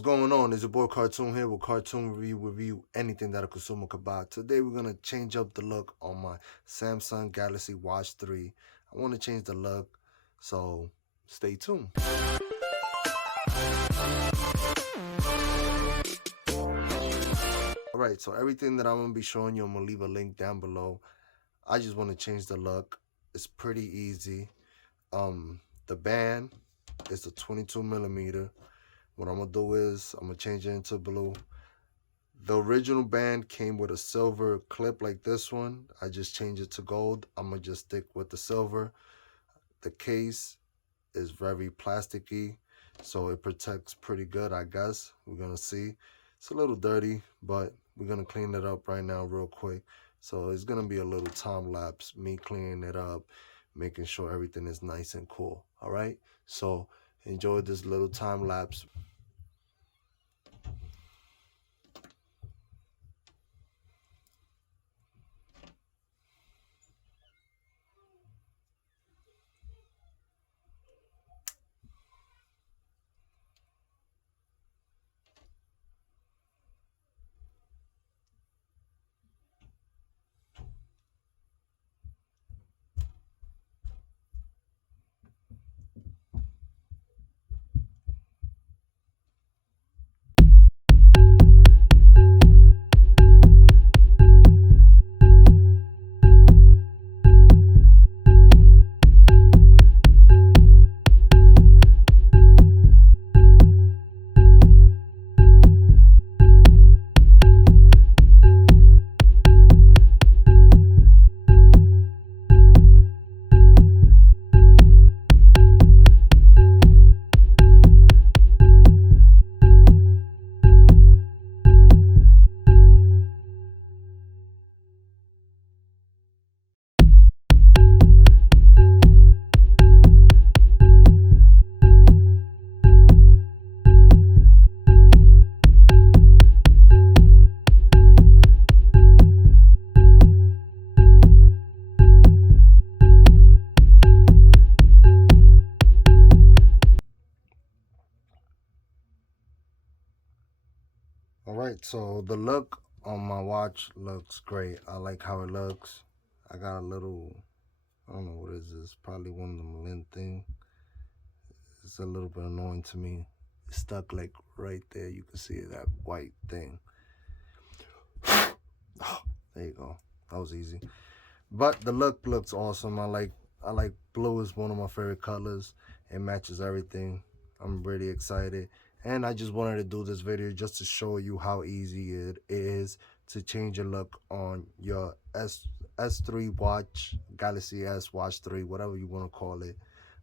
What's going on? It's your boy Kartoon here with Kartoon Review, anything that a consumer could buy. Today we're gonna change up the look on my Samsung Galaxy Watch 3. I want to change the look, so stay tuned. Alright, so everything that I'm gonna be showing you, I'm gonna leave a link down below. I just want to change the look. It's pretty easy. The band is a 22 millimeter. What I'm gonna do is I'm gonna change it into blue. The original band came with a silver clip like this one. I just changed it to gold. I'm gonna just stick with the silver. The case is very plasticky, so it protects pretty good, I guess. We're gonna see. It's a little dirty, but we're gonna clean it up right now real quick. So it's gonna be a little time lapse, me cleaning it up, making sure everything is nice and cool. All right, so enjoy this little time lapse. Alright, so the look on my watch looks great. I like how it looks. I got a little, I don't know what is this, probably one of them lint thing. It's a little bit annoying to me. It's stuck like right there. You can see that white thing. Oh, there you go. That was easy. But the look looks awesome. I like blue is one of my favorite colors. It matches everything. I'm really excited. And I just wanted to do this video just to show you how easy it is to change your look on your S3 watch, Galaxy S Watch 3, whatever you want to call it.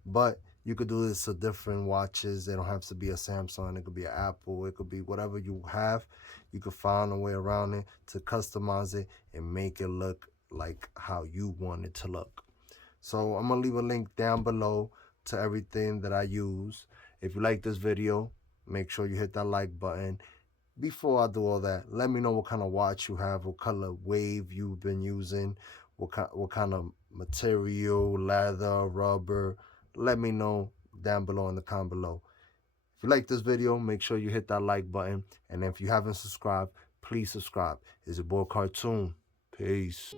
But you could do this to different watches. They don't have to be a Samsung. It could be an Apple. It could be whatever you have. You could find a way around it to customize it and make it look like how you want it to look. So I'm going to leave a link down below to everything that I use. If you like this video, make sure you hit that like button. Before I do all that, let me know what kind of watch you have, what color wave you've been using, what kind of material, leather, rubber. Let me know down below in the comment below. If you like this video, make sure you hit that like button. And if you haven't subscribed, please subscribe. It's your boy Kartoon. Peace.